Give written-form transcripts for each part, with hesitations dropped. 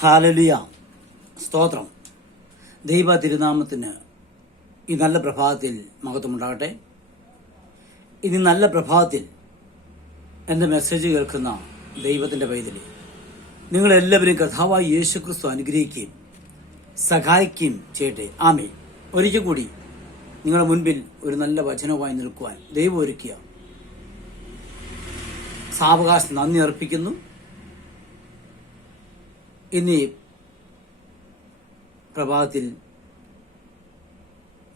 Hallelujah. സ്തോത്രം. ദൈവ തിരുനാമത്തിന് ഈ നല്ല പ്രഭാതത്തിൽ മഹത്വമുണ്ടാകട്ടെ. ഇനി നല്ല പ്രഭാതത്തിൽ എൻ്റെ മെസ്സേജ് കേൾക്കുന്ന ദൈവത്തിൻ്റെ പൈതലേ, നിങ്ങളെല്ലാവരും കർത്താവായ യേശുക്രിസ്തു അനുഗ്രഹിക്കുകയും സഹായിക്കുകയും ചെയ്യട്ടെ. ആമേൻ. ഒരിക്കൽ കൂടി നിങ്ങളുടെ മുൻപിൽ ഒരു നല്ല വചനവുമായി നിൽക്കുവാൻ ദൈവം ഒരുക്കിയ സാവകാശം നന്ദി അർപ്പിക്കുന്നു. ഇനി പ്രഭാതത്തിൽ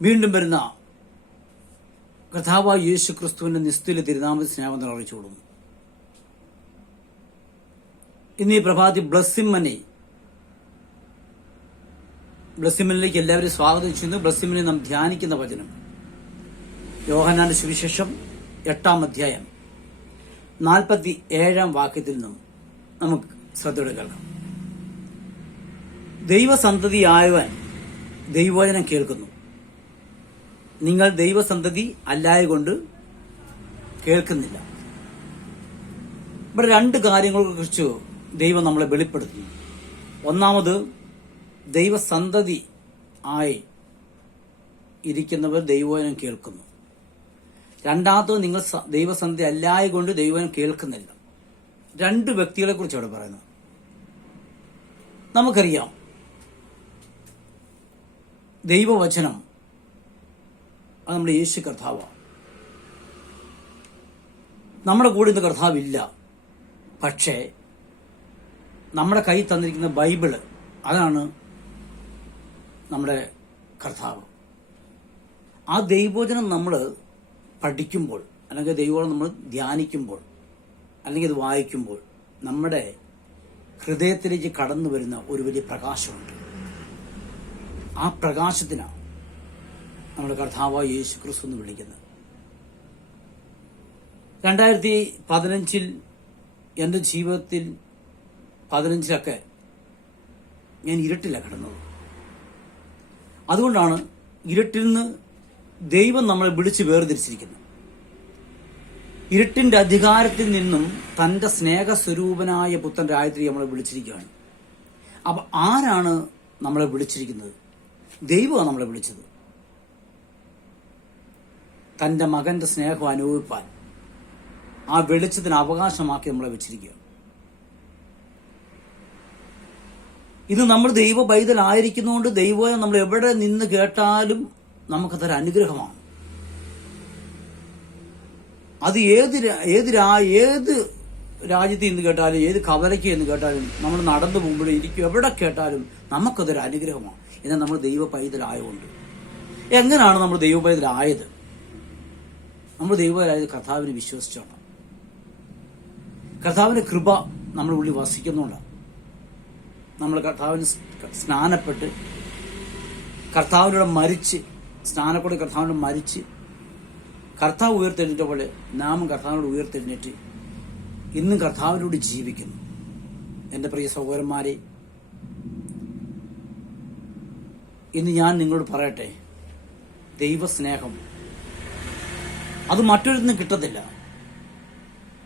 വീണ്ടും വരുന്ന കർത്താവായ യേശു ക്രിസ്തുവിന്റെ നിസ്തുല്യ തിരുനാമത്തിൽ സ്നേഹം അറിയിച്ചുകൊള്ളുന്നു. ഇന്ന് ഈ പ്രഭാതത്തിൽ ബ്ലസ്സിമനിലേക്ക് എല്ലാവരും സ്വാഗതം ചെയ്യുന്നു. ബ്ലസ്സിമനെ നാം ധ്യാനിക്കുന്ന വചനം യോഹന്നാന്റെ സുവിശേഷം 8-ാം അധ്യായം 47-ാം വാക്യത്തിൽ നിന്നും നമുക്ക് ശ്രദ്ധയോടെ കേൾക്കാം. ദൈവസന്തതിയായവൻ ദൈവവചനം കേൾക്കുന്നു. നിങ്ങൾ ദൈവസന്തതി അല്ലായകൊണ്ട് കേൾക്കുന്നില്ല. ഇവിടെ രണ്ട് കാര്യങ്ങളെ കുറിച്ച് ദൈവം നമ്മളെ വെളിപ്പെടുത്തുന്നു. ഒന്നാമത്, ദൈവസന്തതി ആയി ഇരിക്കുന്നവർ ദൈവവചനം കേൾക്കുന്നു. രണ്ടാമത്, നിങ്ങൾ ദൈവസന്തതി അല്ലായകൊണ്ട് ദൈവവചനം കേൾക്കുന്നില്ല. രണ്ട് വ്യക്തികളെ കുറിച്ച് അവിടെ പറയുന്നു. നമുക്കറിയാം, ദൈവവചനം അത് നമ്മുടെ യേശു കർത്താവാണ്. നമ്മുടെ കൂടെ ഇന്ന് കർത്താവില്ല. പക്ഷേ നമ്മുടെ കയ്യിൽ തന്നിരിക്കുന്ന ബൈബിള്, അതാണ് നമ്മുടെ കർത്താവ്. ആ ദൈവവചനം നമ്മൾ പഠിക്കുമ്പോൾ, അല്ലെങ്കിൽ ദൈവവചനം നമ്മൾ ധ്യാനിക്കുമ്പോൾ, അല്ലെങ്കിൽ അത് വായിക്കുമ്പോൾ നമ്മുടെ ഹൃദയത്തിലേക്ക് കടന്നു വരുന്ന ഒരു വലിയ പ്രകാശമുണ്ട്. ആ പ്രകാശത്തിനാണ് നമ്മുടെ കർത്താവായ യേശു ക്രിസ്തു എന്ന് വിളിക്കുന്നത്. 2015 എൻ്റെ ജീവിതത്തിൽ 15 ഞാൻ ഇരുട്ടിലാണ് കിടന്നത്. അതുകൊണ്ടാണ് ഇരുട്ടിൽ നിന്ന് ദൈവം നമ്മളെ വിളിച്ച് വേർതിരിച്ചിരിക്കുന്നത്. ഇരുട്ടിന്റെ അധികാരത്തിൽ നിന്നും തന്റെ സ്നേഹസ്വരൂപനായ പുത്രൻ രാത്രി നമ്മളെ വിളിച്ചിരിക്കുകയാണ്. അപ്പൊ ആരാണ് നമ്മളെ വിളിച്ചിരിക്കുന്നത്? ദൈവമാണ് നമ്മളെ വിളിച്ചത്. തന്റെ മകന്റെ സ്നേഹം അനുഭവിപ്പാൻ ആ വെളിച്ചത്തിന് അവകാശമാക്കി നമ്മളെ വെച്ചിരിക്കുകയാണ്. ഇത് നമ്മൾ ദൈവ പൈതലായിരിക്കുന്നതുകൊണ്ട് ദൈവം നമ്മൾ എവിടെ നിന്ന് കേട്ടാലും നമുക്കതൊരു അനുഗ്രഹമാണ്. അത് ഏത് രാജ്യത്ത് നിന്ന് കേട്ടാലും, ഏത് കവലയ്ക്ക് എന്ന് കേട്ടാലും, നമ്മൾ നടന്നു പോകുമ്പോഴും ഇരിക്കും, എവിടെ കേട്ടാലും നമുക്കതൊരു അനുഗ്രഹമാണ്. എന്നാൽ നമ്മൾ ദൈവ പൈതലായതുകൊണ്ട്. എങ്ങനെയാണ് നമ്മൾ ദൈവ പൈതലായത്? നമ്മൾ ദൈവപൈതലായത് കർത്താവിനെ വിശ്വസിച്ചാണ്. കർത്താവിന്റെ കൃപ നമ്മുടെ ഉള്ളിൽ വസിക്കുന്നുണ്ടാണ്. നമ്മൾ കർത്താവിന് സ്നാനപ്പെട്ട് കർത്താവിനോട് മരിച്ച്, സ്നാനപ്പെട്ട് കർത്താവിനോട് മരിച്ച് കർത്താവ് ഉയർത്തെഴുന്നേറ്റ പോലെ നാമും കർത്താവിനോട് ഉയർത്തെഴുന്നേറ്റ് ഇന്നും കർത്താവിനോട് ജീവിക്കുന്നു. എൻ്റെ പ്രിയ സഹോദരന്മാരെ, ഇന്ന് ഞാൻ നിങ്ങളോട് പറയട്ടെ, ദൈവസ്നേഹം അത് മറ്റൊരിടത്തുനിന്നും കിട്ടത്തില്ല.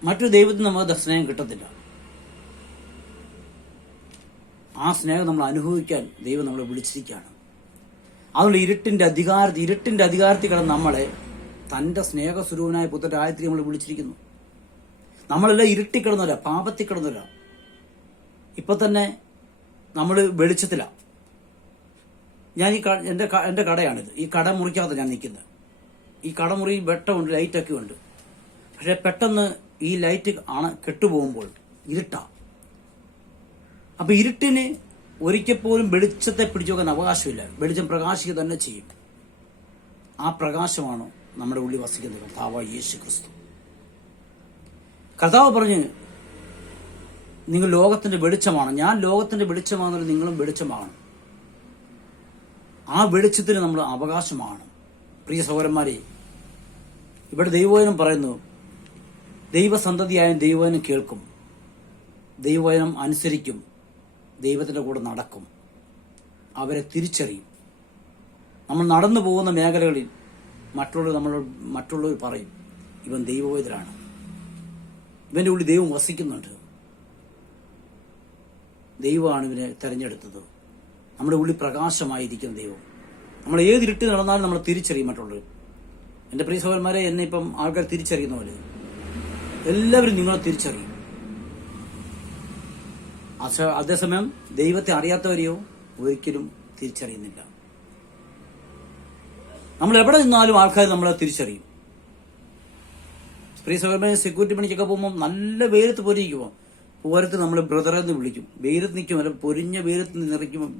മറ്റൊരു ദൈവത്തിന് നമുക്ക് സ്നേഹം കിട്ടത്തില്ല. ആ സ്നേഹം നമ്മൾ അനുഭവിക്കാൻ ദൈവം നമ്മളെ വിളിച്ചിരിക്കുകയാണ്. അതുകൊണ്ട് ഇരുട്ടിന്റെ അധികാരത്തിൽ കിടന്ന് നമ്മളെ തന്റെ സ്നേഹസ്വരൂപനായ പുത്രരായത്തിൽ നമ്മൾ വിളിച്ചിരിക്കുന്നു. നമ്മളെല്ലാം ഇരുട്ടി കിടന്നവരാ, പാപത്തിൽ കിടന്നവരാ. ഇപ്പൊ തന്നെ നമ്മൾ വെളിച്ചത്തിലാണ്. ഞാൻ എന്റെ കടയാണിത്. ഈ കട മുറിക്കാതെ ഞാൻ നിൽക്കുന്നത്. ഈ കടമുറിയിൽ വെട്ടമുണ്ട്, ലൈറ്റൊക്കെ ഉണ്ട്. പക്ഷെ പെട്ടെന്ന് ഈ ലൈറ്റ് കെട്ടുപോകുമ്പോൾ ഇരുട്ടാ. അപ്പൊ ഇരുട്ടിന് ഒരിക്കൽ പോലും വെളിച്ചത്തെ പിടിച്ചു നോക്കാൻ അവകാശമില്ല. വെളിച്ചം പ്രകാശിക്കുക തന്നെ ചെയ്യും. ആ പ്രകാശമാണ് നമ്മുടെ ഉള്ളിൽ വസിക്കുന്നത് കർത്താവായ യേശു ക്രിസ്തു. കർത്താവ് പറഞ്ഞു, നിങ്ങൾ ലോകത്തിന്റെ വെളിച്ചമാണ്. ഞാൻ ലോകത്തിന്റെ വെളിച്ചമാണെന്നല്ല, നിങ്ങളും വെളിച്ചമാണ്. ആ വെളിച്ചത്തിന് നമ്മൾ അവകാശമാണ്. പ്രിയ സഹോദരന്മാരെ, ഇവിടെ ദൈവവചനം പറയുന്നു, ദൈവസന്തതിയായ ദൈവവചനം കേൾക്കും, ദൈവവചനം അനുസരിക്കും, ദൈവത്തിന്റെ കൂടെ നടക്കും, അവരെ തിരിച്ചറിയും. നമ്മൾ നടന്നു പോകുന്ന മേഖലകളിൽ മറ്റുള്ളവർ പറയും, ഇവൻ ദൈവവൈദ്യരാണ്, ഇവന്റെ ഉള്ളിൽ ദൈവം വസിക്കുന്നുണ്ട്. ദൈവമാണ് ഇവനെ തെരഞ്ഞെടുത്തത്. നമ്മുടെ ഉള്ളിൽ പ്രകാശമായിരിക്കുന്ന ദൈവം. നമ്മൾ ഏത് ഇരുട്ട് നടന്നാലും നമ്മൾ തിരിച്ചറിയും മറ്റുള്ളവർ. എൻ്റെ പ്രിയ സഹോദരന്മാരെ, എന്നെ ഇപ്പം ആൾക്കാർ തിരിച്ചറിയുന്ന പോലെ എല്ലാവരും നിങ്ങളെ തിരിച്ചറിയും. അതേസമയം ദൈവത്തെ അറിയാത്തവരെയോ ഒരിക്കലും തിരിച്ചറിയുന്നില്ല. നമ്മൾ എവിടെ നിന്നാലും ആൾക്കാർ നമ്മളെ തിരിച്ചറിയും. പ്രിയ സഹോദരന്മാരെ, സെക്യൂരിറ്റി പണിക്കൊക്കെ പോകുമ്പോൾ നല്ല വെയിലത്ത് പൊരിക്കുമ്പോൾ പോരത്ത് നമ്മൾ ബ്രദറെന്ന് വിളിക്കും. വെയിലത്ത് നിൽക്കും, അല്ല പൊരിഞ്ഞ വെയിലത്ത് നിറയ്ക്കുമ്പോൾ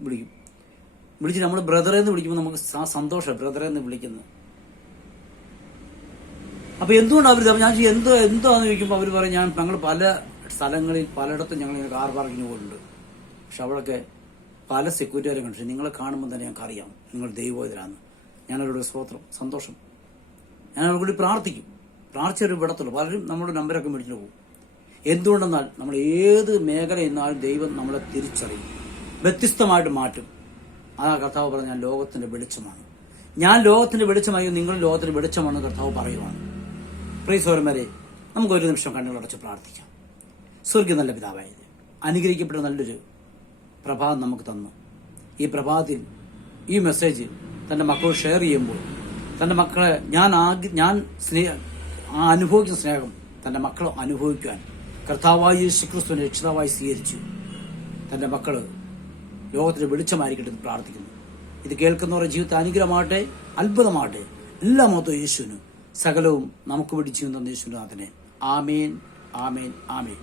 വിളിച്ച് നമ്മൾ ബ്രദറെന്ന് വിളിക്കുമ്പോൾ നമുക്ക് ആ സന്തോഷം ബ്രദറെന്ന് വിളിക്കുന്നത്. അപ്പൊ എന്തുകൊണ്ട് അവർ ഞാൻ എന്താന്ന് ചോദിക്കുമ്പോൾ അവർ പറയും, ഞങ്ങൾ പല സ്ഥലങ്ങളിൽ പലയിടത്തും ഞങ്ങൾ കാർ പാർക്കിന് പോയിട്ടുണ്ട്. പക്ഷെ അവിടെയൊക്കെ പല സെക്യൂരിറ്റിക്കാരെ കണ്ടിട്ട് നിങ്ങളെ കാണുമ്പോൾ തന്നെ ഞങ്ങൾക്ക് അറിയാം നിങ്ങൾ ദൈവോദരാന്ന്. ഞാനവരുടെ സ്തോത്രം, സന്തോഷം. ഞാൻ അവരുടെ കൂടി പ്രാർത്ഥിച്ചൊരു വിടത്തുള്ളൂ. പലരും നമ്മുടെ നമ്പരൊക്കെ മേടിച്ചിട്ട് പോകും. എന്തുകൊണ്ടെന്നാൽ നമ്മൾ ഏത് മേഖല എന്നാലും ദൈവം നമ്മളെ തിരിച്ചറിയും, വ്യത്യസ്തമായിട്ട് മാറ്റും. ആ കർത്താവ് പറഞ്ഞ ഞാൻ ലോകത്തിന്റെ വെളിച്ചമാണ്, ഞാൻ ലോകത്തിന്റെ വെളിച്ചമായി, നിങ്ങൾ ലോകത്തിന്റെ വെളിച്ചമാണ് കർത്താവ് പറയുവാണ്. പ്രിയ സഹോദരന്മാരെ, നമുക്കൊരു നിമിഷം കണ്ണുകളടച്ച് പ്രാർത്ഥിക്കാം. സ്വർഗ്ഗീയ നല്ല പിതാവായത്, അനുഗ്രഹിക്കപ്പെട്ട നല്ലൊരു പ്രഭാതം നമുക്ക് തന്നു. ഈ പ്രഭാതത്തിൽ ഈ മെസ്സേജ് തൻ്റെ മക്കളോട് ഷെയർ ചെയ്യുമ്പോൾ തൻ്റെ മക്കളെ ഞാൻ അനുഭവിക്കുന്ന സ്നേഹം തൻ്റെ മക്കൾ അനുഭവിക്കുവാൻ കർത്താവായ യേശുക്രിസ്തുവിനെ രക്ഷിതാവായി സ്വീകരിച്ചു. തൻ്റെ മക്കൾ ലോകത്തിന് വെളിച്ചമായിരിക്കട്ടെ എന്ന് പ്രാർത്ഥിക്കുന്നു. ഇത് കേൾക്കുന്നവരുടെ ജീവിതത്തെ അനുഗ്രഹമാകട്ടെ, അത്ഭുതമാകട്ടെ. എല്ലാ മഹത്വവും യേശുവിനും, സകലവും നമുക്ക് വേണ്ടി ജീവൻ തന്ന യേശുവിന്റെ നാഥനെ. ആമേൻ, ആമേൻ, ആമേൻ.